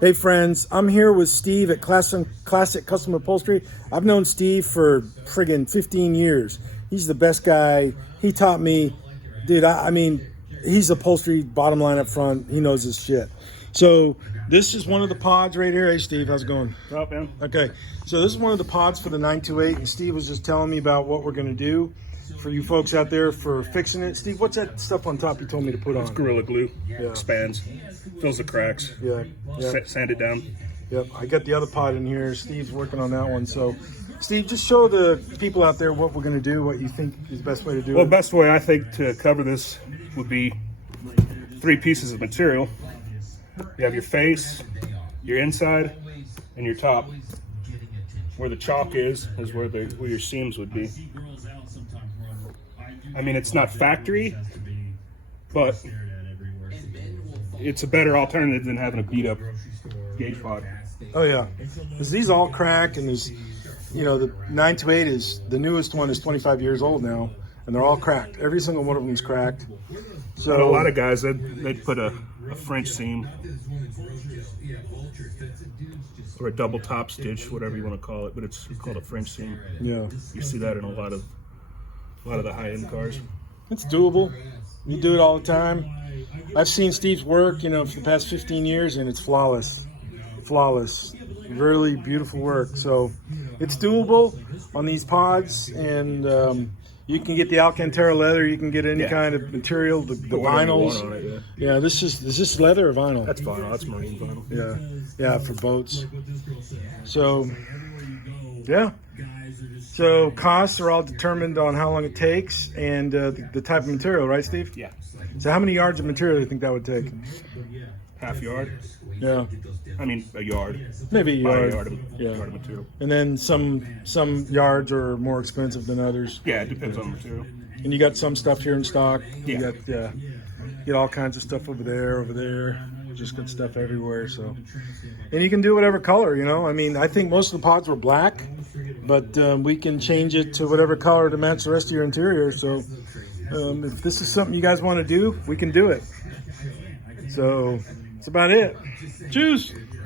Hey friends, I'm here with Steve at Classic Custom Upholstery. I've known Steve for friggin' 15 years. He's the best guy. He taught me, dude, I mean, he's upholstery, bottom line up front. He knows his shit. So this is one of the pods right here. Hey Steve, how's it going? Up, man. Okay, so this is one of the pods for the 928, and Steve was just telling me about what we're gonna do for you folks out there for fixing it. Steve, what's that stuff on top you told me to put on? It's Gorilla Glue. Expands, fills the cracks. Yeah. Sand it down. Yep, I got the other pod in here. Steve's working on that one. So, Steve, just show the people out there what we're going to do, what you think is the best way to do Well, it. the best way I think to cover this would be 3 pieces of material. You have your face, your inside, and your top. Where the chalk is where your seams would be. I mean, it's not factory, but it's a better alternative than having a beat up gauge pod. Oh yeah, because these all crack, and there's, you know, the 928 is the newest one is 25 years old now, and they're all cracked. Every single one of them is cracked. So But a lot of guys they'd put a French seam or a double top stitch, whatever you want to call it, but it's called a French seam. Yeah, You see that in a lot of the high-end cars. it's doable. You do it all the time. I've seen Steve's work, you know, for the past 15 years, and it's flawless. Really beautiful work. So it's doable on these pods, and you can get the Alcantara leather. You can get any kind of material, the vinyls. On it, Yeah, is this leather or vinyl? That's vinyl. That's marine vinyl. Yeah, for boats. So yeah. So costs are all determined on how long it takes and the type of material, right, Steve? Yeah. So how many yards of material do you think that would take? Half yard. Yeah, I mean, a yard. maybe a Buy yard. a yard of material. And then some yards are more expensive than others. Yeah, it depends on the material. And you got some stuff here in stock. Yeah. You get all kinds of stuff over there. Just good stuff everywhere. So, and you can do whatever color, you know. I mean, I think most of the pods were black, but we can change it to whatever color to match the rest of your interior. So, if this is something you guys want to do, we can do it. So, that's about it. Cheers.